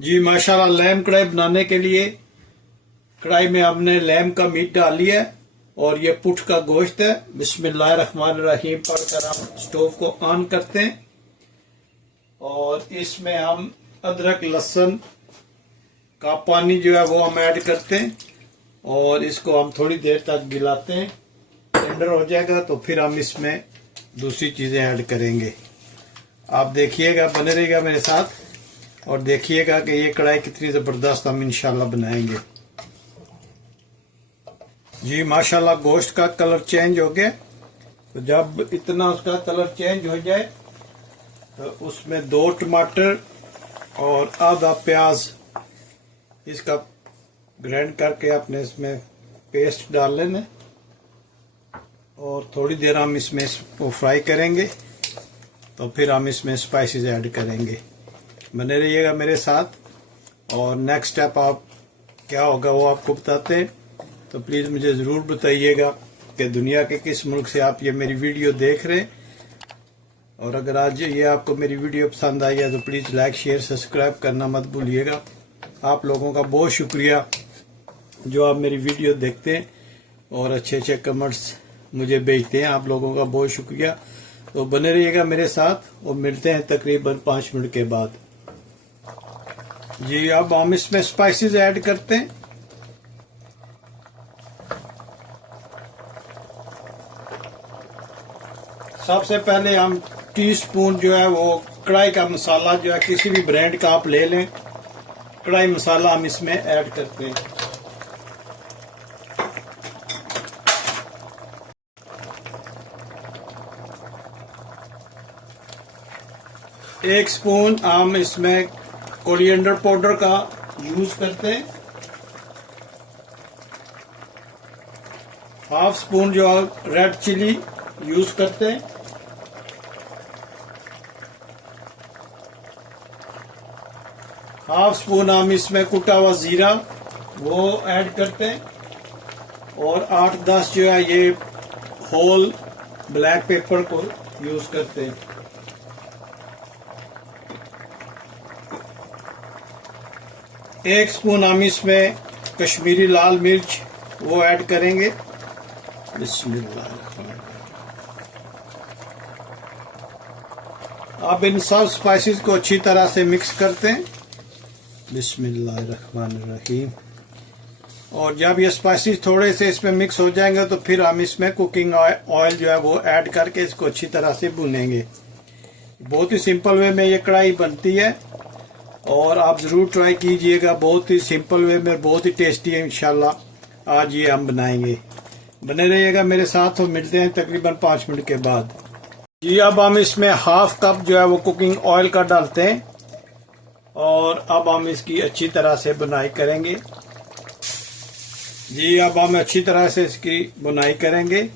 जी माशाल्लाह, लैम कढ़ाई बनाने के लिए कढ़ाई में हमने लैम का मीट डाल लिया है और ये पुठ का गोश्त है। बिस्मिल्लाहिर्रहमानिर्रहीम पढ़कर हम स्टोव को ऑन करते हैं और इसमें हम अदरक लहसुन का पानी जो है वो हम ऐड करते हैं और इसको हम थोड़ी देर तक गिलाते हैं। टेंडर हो जाएगा तो फिर हम इसमें दूसरी चीजें ऐड करेंगे। आप देखिएगा, बने रहिएगा मेरे साथ और देखिएगा कि ये कढ़ाई कितनी ज़बरदस्त हम इंशाल्लाह बनाएंगे। जी माशाल्लाह, गोश्त का कलर चेंज हो गया। तो जब इतना उसका कलर चेंज हो जाए तो उसमें 2 टमाटर और आधा प्याज इसका ग्राइंड करके अपने इसमें पेस्ट डाल लेना और थोड़ी देर हम इसमें इसको फ्राई करेंगे तो फिर हम इसमें स्पाइसेस ऐड करेंगे। बने रहिएगा मेरे साथ और नेक्स्ट स्टेप आप क्या होगा वो आपको बताते हैं। तो प्लीज़ मुझे ज़रूर बताइएगा कि दुनिया के किस मुल्क से आप ये मेरी वीडियो देख रहे हैं। और अगर आज ये आपको मेरी वीडियो पसंद आई है तो प्लीज़ लाइक शेयर सब्सक्राइब करना मत भूलिएगा। आप लोगों का बहुत शुक्रिया जो आप मेरी वीडियो देखते हैं और अच्छे अच्छे कमेंट्स मुझे भेजते हैं। आप लोगों का बहुत शुक्रिया। तो बने रहिएगा मेरे साथ और मिलते हैं तकरीबन 5 मिनट के बाद। जी अब हम इसमें स्पाइसेस ऐड करते हैं। सबसे पहले हम टीस्पून जो है वो कढ़ाई का मसाला जो है किसी भी ब्रांड का आप ले लें, कढ़ाई मसाला हम इसमें ऐड करते हैं। एक स्पून हम इसमें कोरिएंडर पाउडर का यूज करते हैं। हाफ स्पून जो रेड चिली यूज करते हैं। हाफ स्पून हम इसमें कुटा हुआ जीरा वो ऐड करते हैं और 8-10 जो है ये होल ब्लैक पेपर को यूज करते हैं। एक स्पून हम इसमें कश्मीरी लाल मिर्च वो ऐड करेंगे। बिस्मिल्लाह। अब इन सब स्पाइसेस को अच्छी तरह से मिक्स करते हैं। बिस्मिल्लाहिर्रहमानिर्रहीम। और जब ये स्पाइसेस थोड़े से इसमें मिक्स हो जाएंगे तो फिर हम इसमें कुकिंग ऑयल जो है वो ऐड करके इसको अच्छी तरह से भूनेंगे। बहुत ही सिंपल वे में ये कढ़ाई बनती है और आप ज़रूर ट्राई कीजिएगा। बहुत ही सिंपल वे में बहुत ही टेस्टी है। इंशाल्लाह आज ये हम बनाएंगे। बने रहिएगा मेरे साथ और मिलते हैं तकरीबन 5 मिनट के बाद। जी अब हम इसमें हाफ कप जो है वो कुकिंग ऑयल का डालते हैं और अब हम इसकी अच्छी तरह से बुनाई करेंगे। जी अब हम अच्छी तरह से इसकी बुनाई करेंगे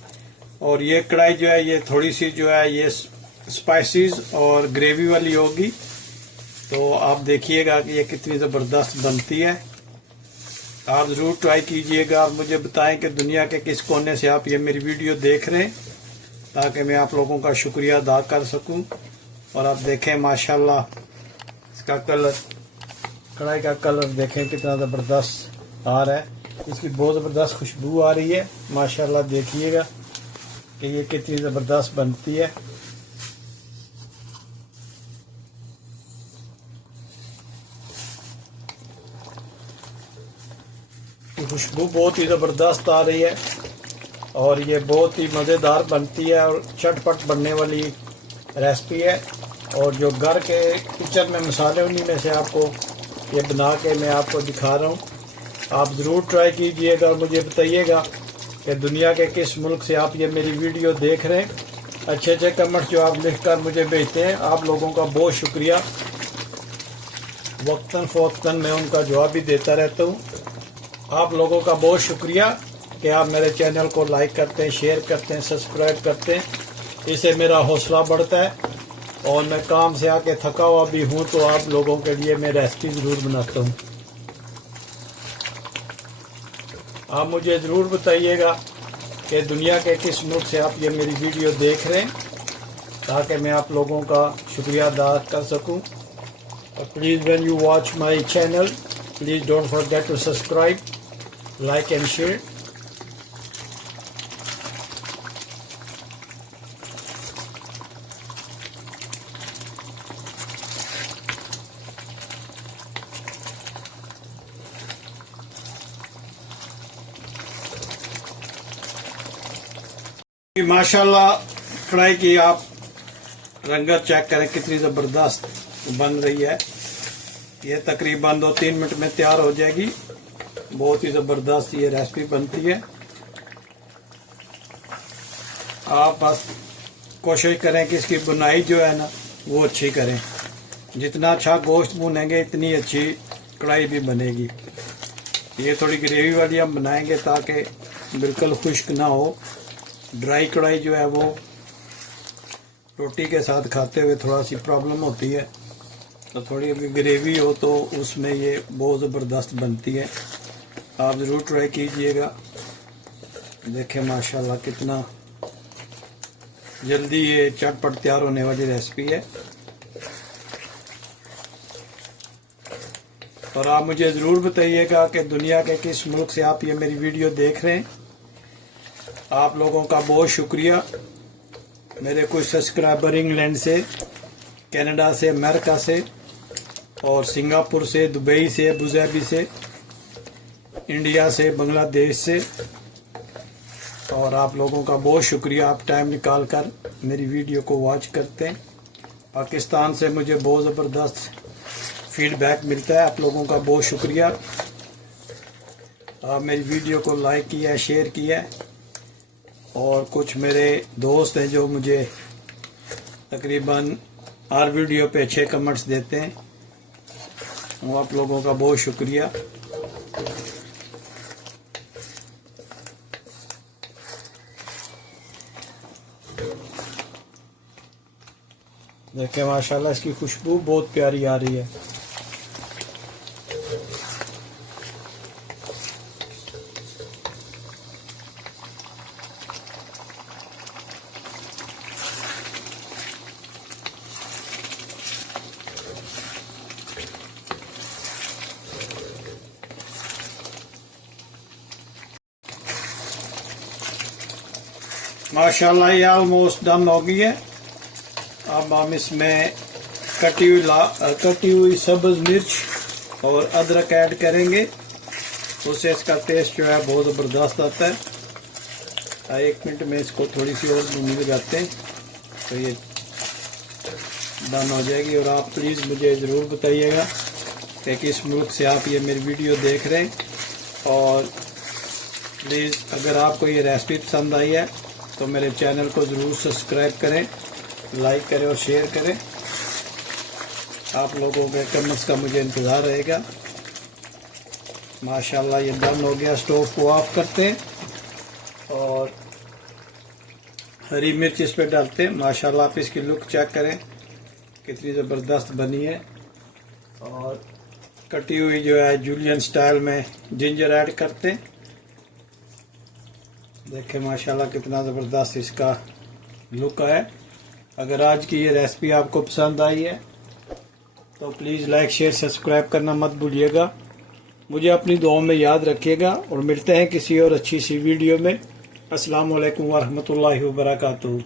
और ये कढ़ाई जो है ये थोड़ी सी जो है ये स्पाइसेस और ग्रेवी वाली होगी। तो आप देखिएगा कि ये कितनी ज़बरदस्त बनती है। आप ज़रूर ट्राई कीजिएगा। आप मुझे बताएं कि दुनिया के किस कोने से आप ये मेरी वीडियो देख रहे हैं ताकि मैं आप लोगों का शुक्रिया अदा कर सकूं। और आप देखें माशाल्लाह इसका कलर, कढ़ाई का कलर देखें कितना ज़बरदस्त आ रहा है। इसकी बहुत ज़बरदस्त खुशबू आ रही है। माशाल्लाह देखिएगा कि ये कितनी ज़बरदस्त बनती है। खुशबू बहुत ही ज़बरदस्त आ रही है और ये बहुत ही मज़ेदार बनती है और चटपट बनने वाली रेसिपी है। और जो घर के किचन में मसाले उन्हीं में से आपको ये बना के मैं आपको दिखा रहा हूँ। आप ज़रूर ट्राई कीजिएगा और मुझे बताइएगा कि दुनिया के किस मुल्क से आप ये मेरी वीडियो देख रहे हैं। अच्छे अच्छे कमेंट्स जो आप लिखकर मुझे भेजते हैं, आप लोगों का बहुत शुक्रिया। वक्तन फ़ौक्तन मैं उनका जवाब भी देता रहता हूँ। आप लोगों का बहुत शुक्रिया कि आप मेरे चैनल को लाइक करते हैं, शेयर करते हैं, सब्सक्राइब करते हैं। इससे मेरा हौसला बढ़ता है और मैं काम से आके थका हुआ भी हूँ तो आप लोगों के लिए मैं रेसिपी ज़रूर बनाता हूँ। आप मुझे ज़रूर बताइएगा कि दुनिया के किस मुल्क से आप ये मेरी वीडियो देख रहे हैं ताकि मैं आप लोगों का शुक्रिया अदा कर सकूं। Please, when you watch my channel, please don't forget to subscribe, like and share. माशाल्लाह कढ़ाई की आप रंगत चेक करें कितनी ज़बरदस्त बन रही है। ये तकरीबन 2-3 मिनट में तैयार हो जाएगी। बहुत ही ज़बरदस्त ये रेसिपी बनती है। आप बस कोशिश करें कि इसकी बुनाई जो है ना वो अच्छी करें। जितना अच्छा गोश्त भुनेंगे इतनी अच्छी कढ़ाई भी बनेगी। ये थोड़ी ग्रेवी वाली हम बनाएंगे ताकि बिल्कुल खुश्क ना हो। ड्राई कढ़ाई जो है वो रोटी के साथ खाते हुए थोड़ा सी प्रॉब्लम होती है, तो थोड़ी अभी ग्रेवी हो तो उसमें ये बहुत ज़बरदस्त बनती है। आप ज़रूर ट्राई कीजिएगा। देखें माशाल्लाह कितना जल्दी ये चटपट तैयार होने वाली रेसिपी है। और आप मुझे ज़रूर बताइएगा कि दुनिया के किस मुल्क से आप ये मेरी वीडियो देख रहे हैं। आप लोगों का बहुत शुक्रिया। मेरे कुछ सब्सक्राइबर इंग्लैंड से, कनाडा से, अमेरिका से और सिंगापुर से, दुबई से, अबूधाबी से, इंडिया से, बांग्लादेश से। और आप लोगों का बहुत शुक्रिया, आप टाइम निकाल कर मेरी वीडियो को वॉच करते हैं। पाकिस्तान से मुझे बहुत ज़बरदस्त फीडबैक मिलता है। आप लोगों का बहुत शुक्रिया। आप मेरी वीडियो को लाइक किया, शेयर किया। और कुछ मेरे दोस्त हैं जो मुझे तकरीबन हर वीडियो पे अच्छे कमेंट्स देते हैं। वो आप लोगों का बहुत शुक्रिया। देखें माशाल्लाह इसकी खुशबू बहुत प्यारी आ रही है। माशाल्लाह ये ऑलमोस्ट डन हो गई है। अब हम इसमें कटी हुई सब्ज मिर्च और अदरक ऐड करेंगे। उससे इसका टेस्ट जो है बहुत ज़बरदस्त आता है। 1 मिनट में इसको थोड़ी सी और भून लगाते हैं तो ये डन हो जाएगी। और आप प्लीज़ मुझे ज़रूर बताइएगा कि किस मुल्क से आप ये मेरी वीडियो देख रहे हैं। और प्लीज़ अगर आपको ये रेसिपी पसंद आई है तो मेरे चैनल को ज़रूर सब्सक्राइब करें, लाइक करें और शेयर करें। आप लोगों के कमेंट्स का मुझे इंतज़ार रहेगा। माशाल्लाह ये डन हो गया। स्टोव को ऑफ करते हैं और हरी मिर्च इस पर डालते हैं। माशाल्लाह आप इसकी लुक चेक करें कितनी ज़बरदस्त बनी है। और कटी हुई जो है जूलियन स्टाइल में जिंजर ऐड करते हैं। देखें माशाल्लाह कितना ज़बरदस्त इसका लुक है। अगर आज की ये रेसिपी आपको पसंद आई है तो प्लीज़ लाइक, शेयर, सब्सक्राइब करना मत भूलिएगा। मुझे अपनी दुआओं में याद रखिएगा और मिलते हैं किसी और अच्छी सी वीडियो में। अस्सलाम वालेकुम व रहमतुल्लाहि व बरकातुहू।